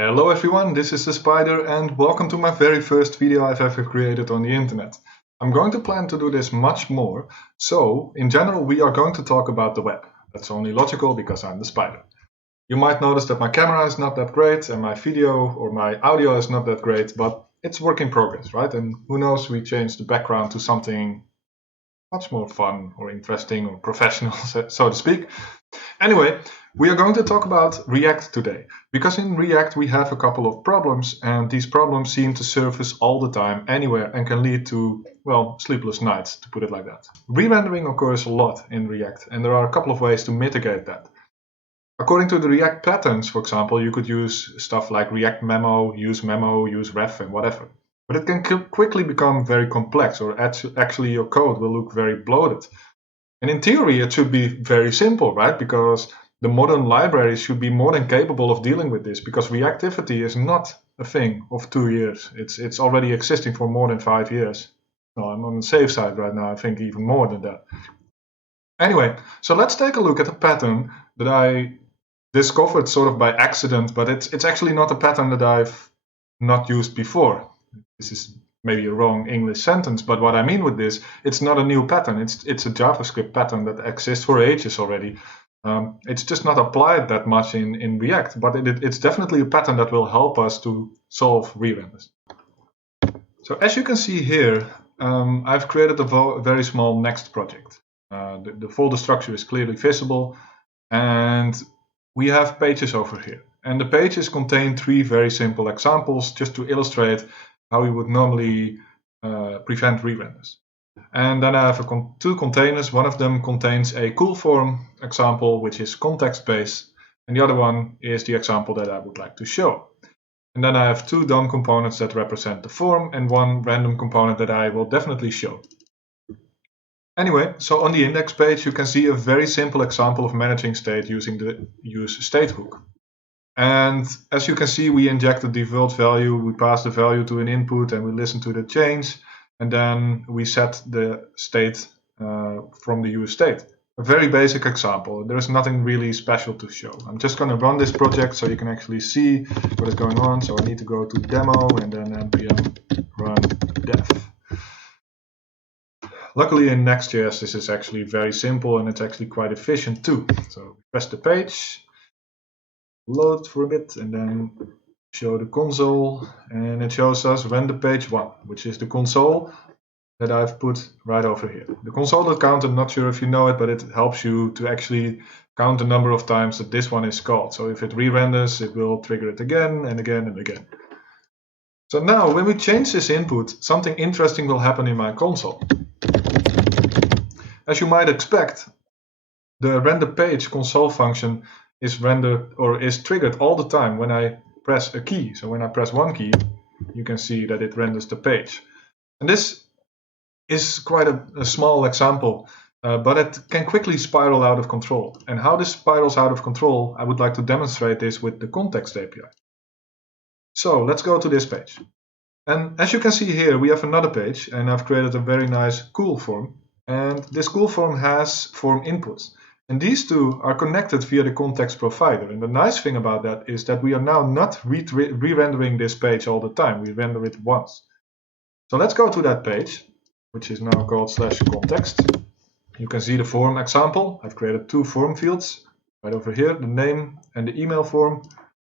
Hello everyone, this is the Spider and welcome to my very first video I've ever created on the internet. I'm going to plan to do this much more, so in general we are going to talk about the web. That's only logical because I'm the Spider. You might notice that my camera is not that great and my video or my audio is not that great, but it's work in progress, right? And who knows, we change the background to something much more fun or interesting or professional, so to speak. Anyway, we are going to talk about React today, because in React we have a couple of problems, and these problems seem to surface all the time, anywhere, and can lead to, well, sleepless nights, to put it like that. Re-rendering occurs a lot in React, and there are a couple of ways to mitigate that. According to the React patterns, for example, you could use stuff like useMemo, useMemo, useRef, and whatever. But it can quickly become very complex, or actually your code will look very bloated. And in theory, it should be very simple, right? Because the modern libraries should be more than capable of dealing with this, because reactivity is not a thing of 2 years. It's already existing for more than 5 years. No, I'm on the safe side right now, I think even more than that. Anyway, so let's take a look at a pattern that I discovered sort of by accident, but it's actually not a pattern that I've not used before. This is maybe a wrong English sentence, but what I mean with this, it's not a new pattern. It's a JavaScript pattern that exists for ages already. It's just not applied that much in React, but it's definitely a pattern that will help us to solve re-renders. So as you can see here, I've created a very small next project. The folder structure is clearly visible, and we have pages over here. And the pages contain 3 very simple examples just to illustrate how we would normally prevent re-renders. And then I have 2 containers. One of them contains a cool form example, which is context-based, and the other one is the example that I would like to show. And then I have 2 DOM components that represent the form, and 1 random component that I will definitely show. Anyway, so on the index page you can see a very simple example of managing state using the useState hook. And as you can see, we inject the default value, we pass the value to an input, and we listen to the change, and then we set the state from the useState. A very basic example. There's nothing really special to show. I'm just going to run this project so you can actually see what is going on. So I need to go to demo and then npm run dev. Luckily in Next.js this is actually very simple and it's actually quite efficient too. So press the page, load for a bit, and then show the console, and it shows us render page 1, which is the console that I've put right over here. The console.count, I'm not sure if you know it, but it helps you to actually count the number of times that this one is called. So if it re-renders, it will trigger it again and again and again. So now when we change this input, something interesting will happen in my console. As you might expect, the render page console function is rendered or is triggered all the time when I press a key. So when I press one key, you can see that it renders the page. And this is quite a small example, but it can quickly spiral out of control. And how this spirals out of control, I would like to demonstrate this with the context API. So let's go to this page. And as you can see here, we have another page, and I've created a very nice cool form. And this cool form has form inputs. And these 2 are connected via the context provider. And the nice thing about that is that we are now not re-rendering this page all the time. We render it once. So let's go to that page, which is now called /context. You can see the form example. I've created 2 form fields right over here, the name and the email form,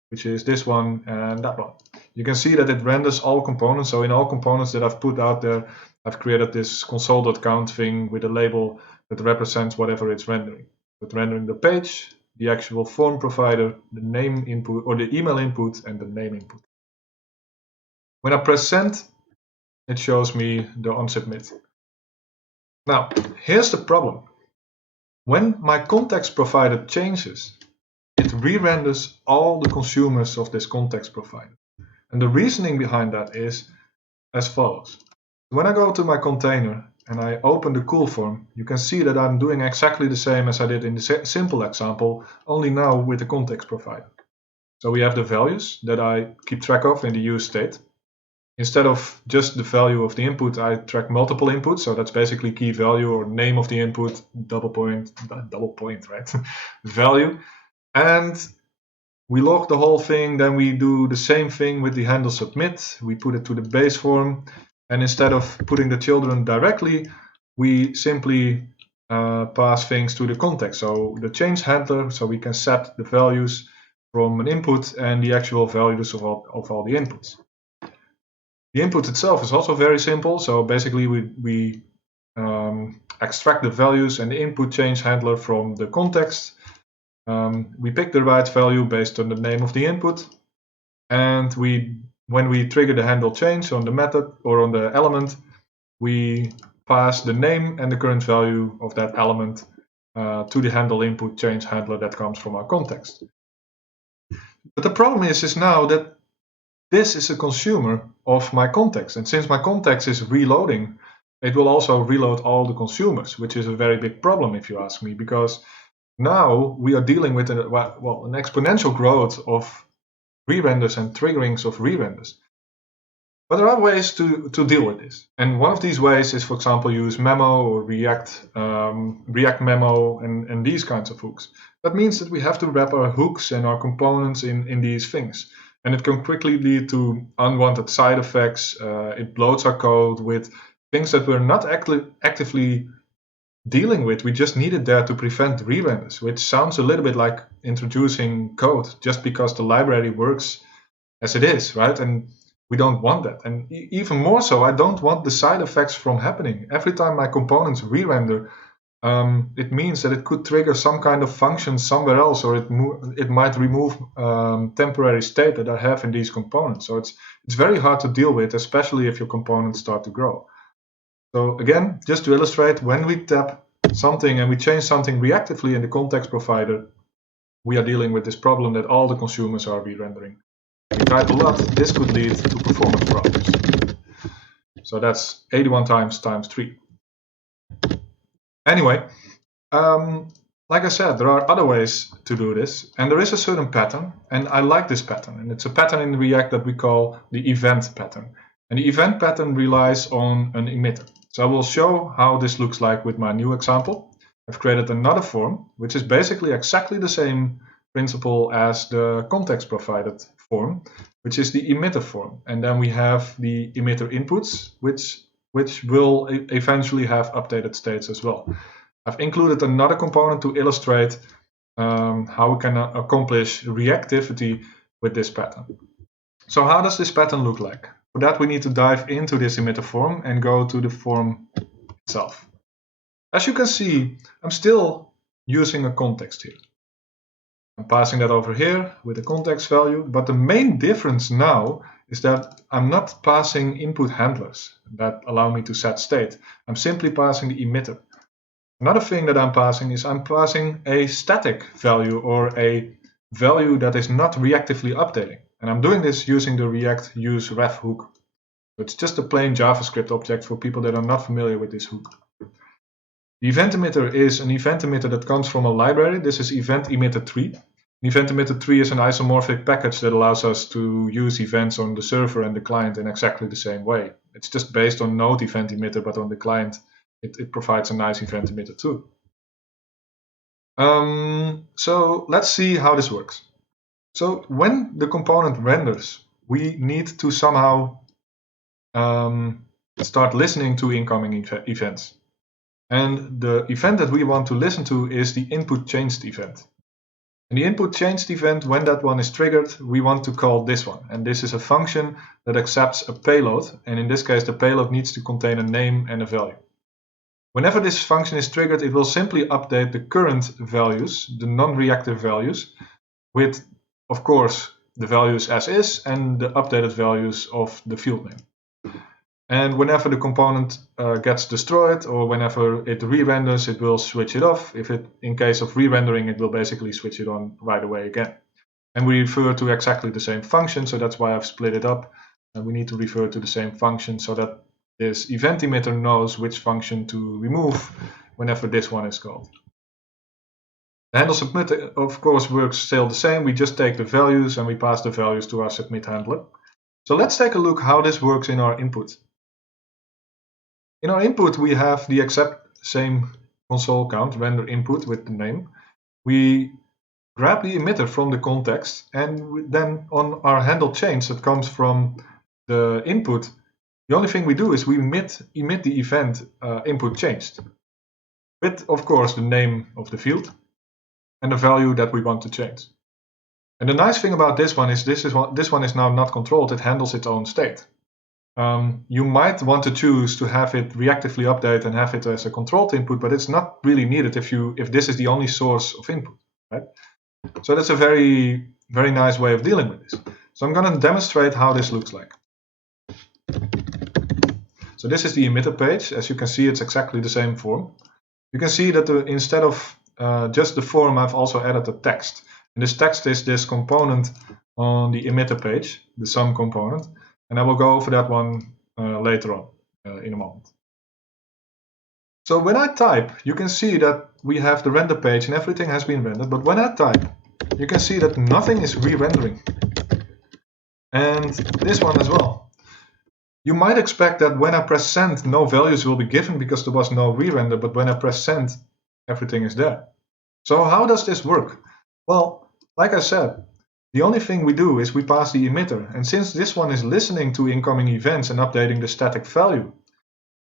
which is this one and that one. You can see that it renders all components. So in all components that I've put out there, I've created this console.count thing with a label that represents whatever it's rendering. It's rendering the page, the actual form provider, the name input or the email input, and the name input. When I press send, it shows me the onSubmit. Now, here's the problem. When my context provider changes, it re-renders all the consumers of this context provider. And the reasoning behind that is as follows. When I go to my container and I open the cool form, you can see that I'm doing exactly the same as I did in the simple example, only now with the context provider. So we have the values that I keep track of in the useState. Instead of just the value of the input, I track multiple inputs. So that's basically key value or name of the input, double point, right? Value. And We log the whole thing, then we do the same thing with the handle submit. We put it to the base form, and instead of putting the children directly, we simply pass things to the context. So the change handler, so we can set the values from an input and the actual values of all the inputs. The input itself is also very simple. So basically we extract the values and the input change handler from the context. We pick the right value based on the name of the input, and when we trigger the handle change on the method or on the element, we pass the name and the current value of that element to the handle input change handler that comes from our context. But the problem is now that this is a consumer of my context, and since my context is reloading, it will also reload all the consumers, which is a very big problem if you ask me, because now we are dealing with an exponential growth of re-renders and triggerings of re-renders. But there are ways to deal with this. And one of these ways is, for example, useMemo or React Memo and these kinds of hooks. That means that we have to wrap our hooks and our components in these things. And it can quickly lead to unwanted side effects. It bloats our code with things that we're not actively dealing with. We just need it there to prevent re-renders, which sounds a little bit like introducing code just because the library works as it is, right? And we don't want that. And even more so, I don't want the side effects from happening. Every time my components re-render, it means that it could trigger some kind of function somewhere else, or it might remove temporary state that I have in these components. So it's very hard to deal with, especially if your components start to grow. So again, just to illustrate, when we tap something and we change something reactively in the context provider, we are dealing with this problem that all the consumers are re-rendering. If we type a lot, this could lead to performance problems. So that's 81 times 3. Anyway, like I said, there are other ways to do this, and there is a certain pattern, and I like this pattern, and it's a pattern in React that we call the event pattern. And the event pattern relies on an emitter. So I will show how this looks like with my new example. I've created another form, which is basically exactly the same principle as the context provided form, which is the emitter form. And then we have the emitter inputs, which will eventually have updated states as well. I've included another component to illustrate how we can accomplish reactivity with this pattern. So how does this pattern look like? For that, we need to dive into this emitter form and go to the form itself. As you can see, I'm still using a context here. I'm passing that over here with a context value, but the main difference now is that I'm not passing input handlers that allow me to set state. I'm simply passing the emitter. Another thing that I'm passing is I'm passing a static value or a value that is not reactively updating. And I'm doing this using the React useRef hook. So it's just a plain JavaScript object for people that are not familiar with this hook. The event emitter is an event emitter that comes from a library. This is event emitter tree. Event emitter tree is an isomorphic package that allows us to use events on the server and the client in exactly the same way. It's just based on node event emitter, but on the client, it provides a nice event emitter too. So let's see how this works. So when the component renders, we need to somehow start listening to incoming events. And the event that we want to listen to is the input changed event. And the input changed event, when that one is triggered, we want to call this one. And this is a function that accepts a payload. And in this case, the payload needs to contain a name and a value. Whenever this function is triggered, it will simply update the current values, the non-reactive values, with, of course, the values as is and the updated values of the field name. And whenever the component gets destroyed or whenever it re-renders, it will switch it off. In case of re-rendering, it will basically switch it on right away again. And we refer to exactly the same function, so that's why I've split it up. And we need to refer to the same function so that this event emitter knows which function to remove whenever this one is called. The handle submit, of course, works still the same. We just take the values and we pass the values to our submit handler. So let's take a look how this works in our input. In our input, we have the exact same console count, render input with the name. We grab the emitter from the context, and then on our handle change that comes from the input, the only thing we do is we emit the event input changed, with of course the name of the field and the value that we want to change. And the nice thing about this one is this one is now not controlled, it handles its own state. You might want to choose to have it reactively update and have it as a controlled input, but it's not really needed if this is the only source of input, right? So that's a very, very nice way of dealing with this. So I'm going to demonstrate how this looks like. So this is the emitter page. As you can see, it's exactly the same form. You can see that instead of just the form, I've also added a text. And this text is this component on the emitter page, the sum component. And I will go over that one later on in a moment. So when I type, you can see that we have the render page and everything has been rendered. But when I type, you can see that nothing is re-rendering. And this one as well. You might expect that when I press send, no values will be given because there was no re-render. But when I press send, everything is there. So how does this work? Well, like I said, the only thing we do is we pass the emitter. And since this one is listening to incoming events and updating the static value,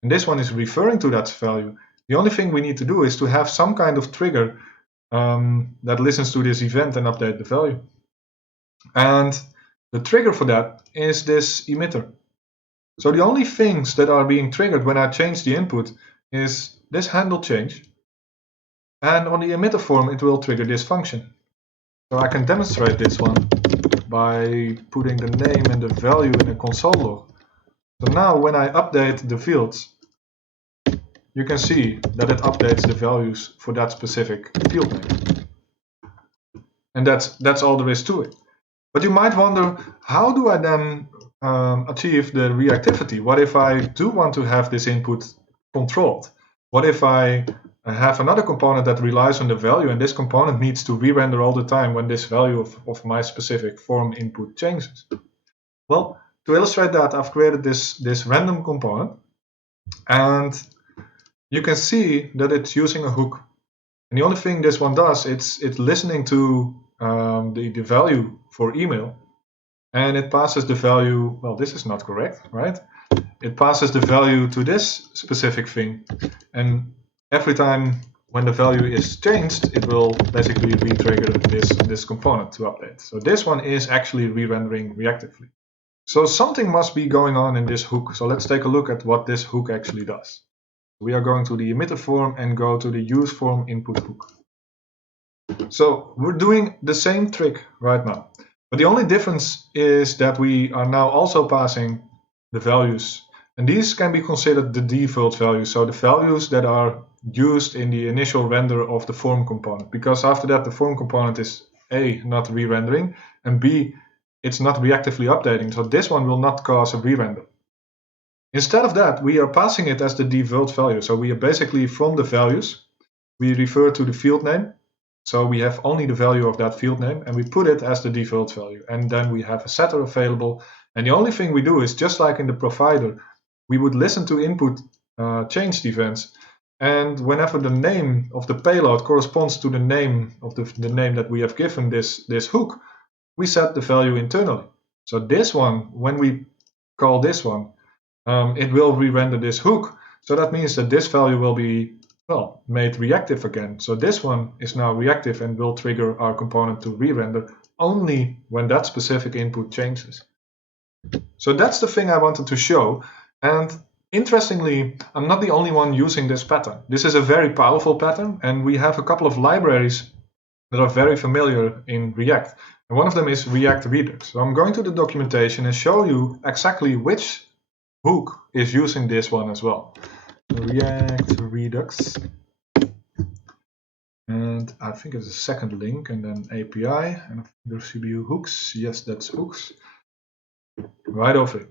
and this one is referring to that value, the only thing we need to do is to have some kind of trigger that listens to this event and update the value. And the trigger for that is this emitter. So the only things that are being triggered when I change the input is this handle change. And on the emitter form, it will trigger this function. So I can demonstrate this one by putting the name and the value in a console log. So now when I update the fields, you can see that it updates the values for that specific field name. And that's all there is to it. But you might wonder, how do I then achieve the reactivity? What if I do want to have this input controlled? What if I have another component that relies on the value and this component needs to re-render all the time when this value of my specific form input changes? Well, to illustrate that, I've created this random component, and you can see that it's using a hook. And the only thing this one does, it's listening to the value for email, and it passes the value, well, this is not correct, right? It passes the value to this specific thing, and every time when the value is changed, it will basically re-trigger this component to update. So this one is actually re-rendering reactively. So something must be going on in this hook. So let's take a look at what this hook actually does. We are going to the emitter form and go to the use form input hook. So we're doing the same trick right now. But the only difference is that we are now also passing the values. And these can be considered the default values. So the values that are used in the initial render of the form component. Because after that, the form component is A, not re-rendering, and B, it's not reactively updating. So this one will not cause a re-render. Instead of that, we are passing it as the default value. So we are basically from the values, we refer to the field name. So we have only the value of that field name and we put it as the default value. And then we have a setter available. And the only thing we do is just like in the provider, we would listen to input changed events. And whenever the name of the payload corresponds to the name of the name that we have given this hook, we set the value internally. So this one, when we call this one, it will re-render this hook. So that means that this value will be, well, made reactive again. So this one is now reactive and will trigger our component to re-render only when that specific input changes. So that's the thing I wanted to show. And interestingly, I'm not the only one using this pattern. This is a very powerful pattern, and we have a couple of libraries that are very familiar in React. And one of them is React Redux. So I'm going to the documentation and show you exactly which hook is using this one as well. React Redux. And I think it's a second link and then API. And there should be hooks. Yes, that's hooks. Right over it.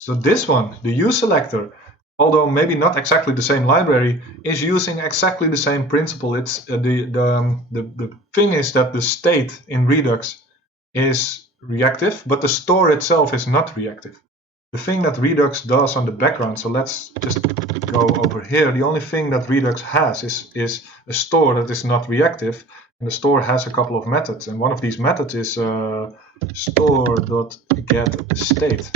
So this one, the useSelector, although maybe not exactly the same library, is using exactly the same principle. It's the thing is that the state in Redux is reactive, but the store itself is not reactive. The thing that Redux does on the background, so let's just go over here. The only thing that Redux has is a store that is not reactive, And the store has a couple of methods, and one of these methods is store.getState.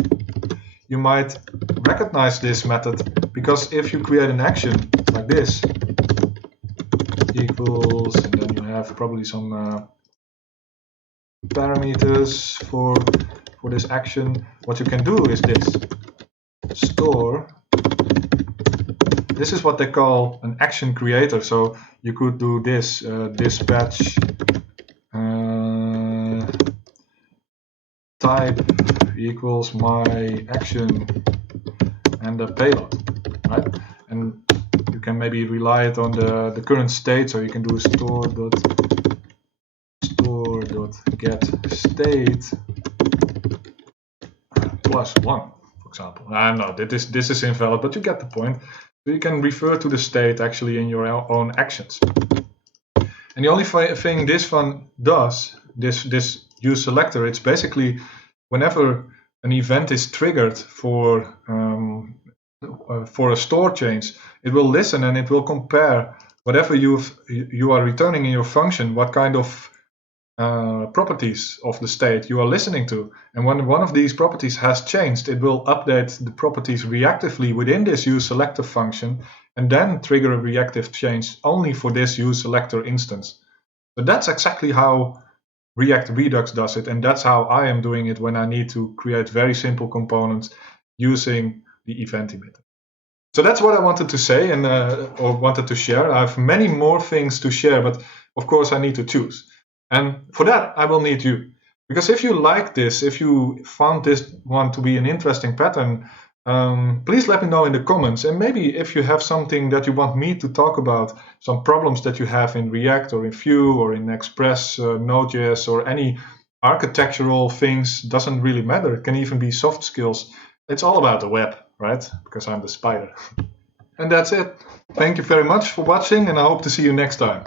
You might recognize this method because if you create an action like this, equals, and then you have probably some parameters for this action, what you can do is this. Store. This is what they call an action creator. So you could do this, dispatch type equals my action and the payload, right? And you can maybe rely it on the current state, so you can do store.getState +1, for example. No, this is invalid, but you get the point. So you can refer to the state actually in your own actions. And the only thing this one does, this useSelector, it's basically whenever an event is triggered for a store change, it will listen and it will compare whatever you are returning in your function, what kind of properties of the state you are listening to. And when one of these properties has changed, it will update the properties reactively within this useSelector function and then trigger a reactive change only for this useSelector instance. So that's exactly how React Redux does it, and that's how I am doing it when I need to create very simple components using the event emitter. So that's what I wanted to say and or wanted to share. I have many more things to share, but of course I need to choose. And for that, I will need you. Because if you like this, if you found this one to be an interesting pattern, please let me know in the comments. And maybe if you have something that you want me to talk about, some problems that you have in React or in Vue or in Express, Node.js, or any architectural things, doesn't really matter. It can even be soft skills. It's all about the web, right? Because I'm the spider. And that's it. Thank you very much for watching, and I hope to see you next time.